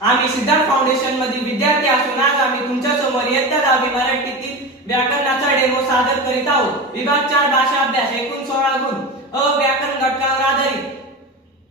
आम्ही सिद्धार्थ फाउंडेशन मधील विद्यार्थी असून आज आम्ही तुमच्या समोर इयत्ता 10वी मराठीतील व्याकरणाचा डेमो सादर करीत आहोत। विभाग 4 भाषा अभ्यास एकूण 16 गुण। अ व्याकरण घटकावर आधारित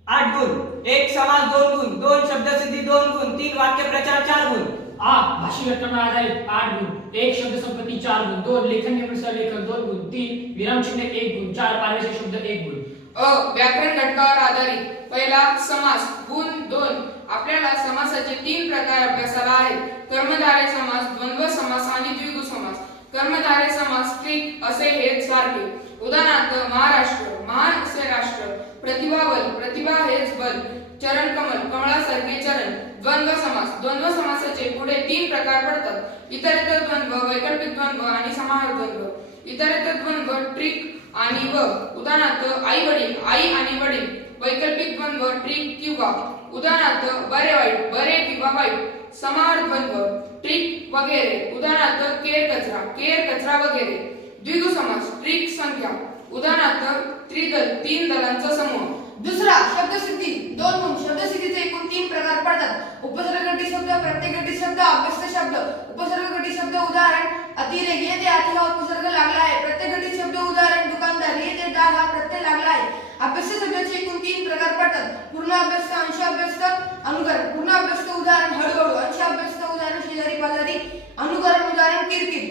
8 गुण। एक समास 2 गुण, 2 शब्दसिद्धी 2 गुण, 3 वाक्यप्रचार 4 गुण। आ भाषी घटकावर आधारित 8 गुण, 1 शब्द संपत्ती 4 गुण, 2 लेखन नियमानुसार लेखन 2 गुण, 3 विरामचिन्ह 1 गुण, 4 पारिभाषिक शब्द 1 गुण। अ व्याकरण घटकावर आधारित पहिला समास गुण 2। आपल्याला समासाचे 3 प्रकार अभ्यासाला आहेत। कर्मधारय समास, द्वंद्व समास आणि द्विगु समास। कर्मधारय समास क्रिक असे हेच सारखे। उदाहरणार्थ महाराष्ट्र, महान असे राष्ट्र। प्रतिभाबल, प्रतिभा हेच बल। चरण कमल, कमळासारखे चरण। द्वंद्व समास, द्वंद्व समासाचे पुढे 3 प्रकार पडतात। इतरेतर द्वंद्व, वैकल्पिक द्वंद्व आणि समाहार द्वंद्व। इतरेतर द्वंद्व ट्रिक आणि व। उदाहरणार्थ आई वडील, आई आणि वडील। वैकल्पिक द्वंद्व ट्रिक किंवा। उदाहरणार्थ बरे वाईट, बरे किंवा वाईट। समाहार द्वंद्व ट्रिक वगैरे। उदाहरणार्थ केर कचरा, केर कचरा वगैरे। द्विगु समास ट्रिक संख्या। उदाहरणार्थ त्रिदल, 3 दलांचा समूह। दुसरा शब्दसिद्धी 2 गुण। शब्दसिद्धीचे एकूण 3 प्रकार पडतात। उपसर्गगटी शब्द, प्रत्ययगटी शब्द, अभ्यस्त शब्द। उपसर्गगटी शब्द उदाहरण अतिरेक, येथे अति हा उपसर्ग लागला आहे। प्रत्ययगटी शब्द उदाहरण दुकानदार, येथे दा हा प्रत्यय लागला आहे। अभ्यस्त शब्दाचे एकूण 3 प्रकार पडतात। पूर्ण अभ्यस्त, अंश अभ्यस्त, अनुकरण। पूर्ण अभ्यस्त उदाहरण हळूहळू, अंश अभ्यस्त उदाहरण शेजारी पाजारी, अनुकरण उदाहरण किरकिर।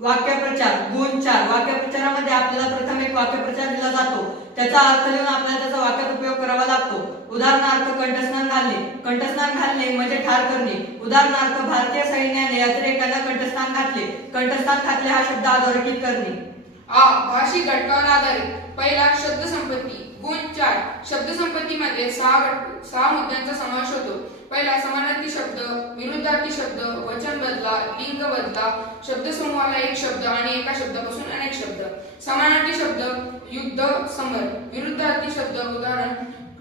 वाक्यप्रचार गुण 4। वाक्यप्रचारामध्ये आपल्याला प्रथम एक वाक्यप्रचार दिला जातो, त्याचा अर्थ लिहून आपल्याला त्याचा वाक्यात उपयोग करावा लागतो। उदाहरणार्थ कंठस्नान घालणे, कंठस्नान घालणे म्हणजे ठार करणे। उदाहरणार्थ भारतीय सैन्याने अतिरेक्यांना कंठस्नान घातले, कंठस्नान घातले हा शब्द अधोरेखित करणे। आ भाषिक घटकावर आधारित पहिला शब्दसंपत्ती गुण 4। शब्दसंपत्तीमध्ये 6 मुद्द्यांचा समावेश होतो। पहिला समानार्थी शब्द, विरुद्धार्थी शब्द, वचन बदला, लिंग बदला, शब्दसमूहाला एक शब्द आणि एका शब्दापासून अनेक शब्द। समानार्थी शब्द युद्ध, समर। विरुद्धार्थी शब्द उदाहरण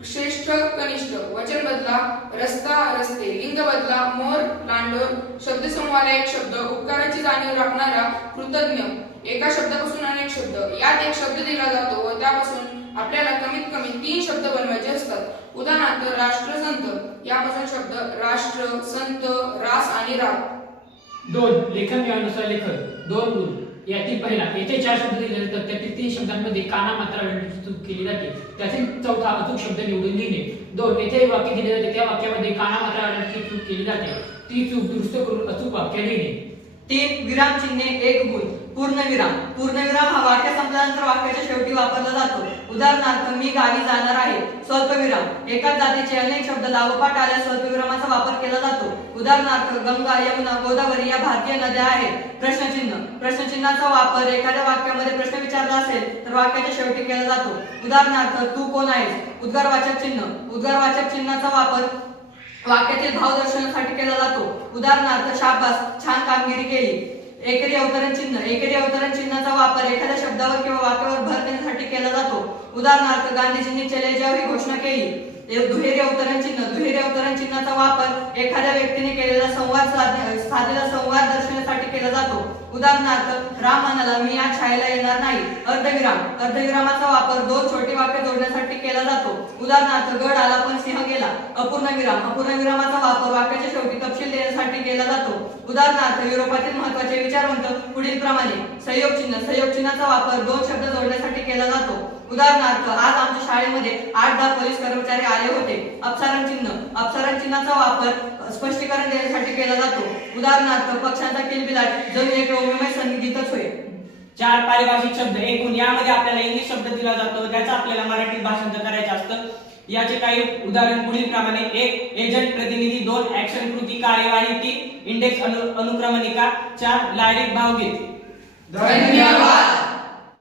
श्रेष्ठ, कनिष्ठ। वचन बदला रस्ता, रस्ते। लिंग बदला मोर, लांडोर। शब्दसमूहाला एक शब्द, उपकाराची जाणीव राखणारा, कृतज्ञ। एका शब्दापासून अनेक शब्द। यात एक शब्द दिला जातो व त्यापासून आपल्याला कमीत कमी 3 शब्द बनवायचे असतात। उदाहरणार्थ राष्ट्रसंत, यापासून शब्द राष्ट्र, संत, रास आणि राग। 2 लेखन नियमानुसार लेखन 2 गुण। यातील पहिला, येथे 4 शब्द दिले जातात, त्यातील 3 शब्दांमध्ये काना मात्रा वेळेची चूक केली जाते, त्यातील चौथा अचूक शब्द निवडून लिहिणे। 2 येथे वाक्य दिले जाते, त्या वाक्यामध्ये काना मात्रा वेळेची चूक केली जाते, ती चूक दुरुस्त करून अचूक वाक्य लिहिणे। 3 विरामचिन्हे 1 गुण। पूर्णविराम, पूर्णविराम हा वाक्य संपल्यानंतर वाक्याच्या शेवटी वापरला जातो। उदाहरणार्थ मी गावी जाणार आहे। स्वल्पविराम, एकाच जातीचे अनेक शब्द लागोपाठ आल्यास स्वल्पविरामाचा वापर केला जातो। उदाहरणार्थ गंगा, यमुना, गोदावरी या भारतीय नद्या आहेत। प्रश्नचिन्ह, प्रश्नचिन्हाचा वापर एखाद्या वाक्यामध्ये प्रश्न विचारला असेल तर वाक्याच्या शेवटी केला जातो। उदाहरणार्थ तू कोण आहेस। उद्गारवाचक चिन्ह, उद्गारवाचक चिन्हाचा वापर वाक्यातील भाव दर्शवण्यासाठी केला जातो। उदाहरणार्थ शाबास, छान कामगिरी केली। एकेरी अवतरण चिन्ह, एकेरी अवतरण चिन्हाचा वापर एखाद्या शब्दावर किंवा वाक्यावर भर देण्यासाठी केला जातो। उदाहरणार्थ गांधीजींनी चले जाव ही घोषणा केली। दुहेरी अवतरण चिन्ह, दुहेरी अवतरण चिन्हाचा वापर एखाद्या व्यक्तीने केलेला साधलेला संवाद दर्शवण्यासाठी केला जातो। उदाहरणार्थ राम म्हणाला मी आज शाळेला येणार नाही। अर्धविराम, अर्धविरामाचा वापर 2 छोटी वाक्य जोडण्यासाठी केला जातो। उदाहरणार्थ गड आला पण सिंह गेला। अपूर्णविराम, अपूर्णविरामाचा वापर वाक्याच्या शेवटी तपशील देण्यासाठी केला जातो। उदाहरणार्थ युरोपातील महत्त्वाचे विचारवंत पुढील प्रमाणे। संयोग चिन्ह, संयोग चिन्हाचा वापर 2 शब्द जोडण्यासाठी केला जातो। उदाहरणार्थ आज आमच्या शाळेमध्ये 8-10 पोलीस कर्मचारी आले होते। अपसारण चिन्ह, अपसारण चिन्हाचा वापर स्पष्टीकरण देण्यासाठी केला जातो। उदाहरणार्थ पक्ष्यांचा किलबिलाट जणू एक ओममय संगीतच होय। 4 पारिभाषिक शब्द एकूण। यामध्ये आपल्याला इंग्लिश शब्द दिला जातो, त्याचा आपल्याला मराठीत भाषांतर करायचं असतं। याचे काही उदाहरण पुढील प्रमाणे। 1 एजंट, प्रतिनिधी। 2 ऍक्शन, कृती, कार्यवाही। 3 इंडेक्स, अनुक्रमणिका। 4 लायरिक, भावगीत। धन्यवाद।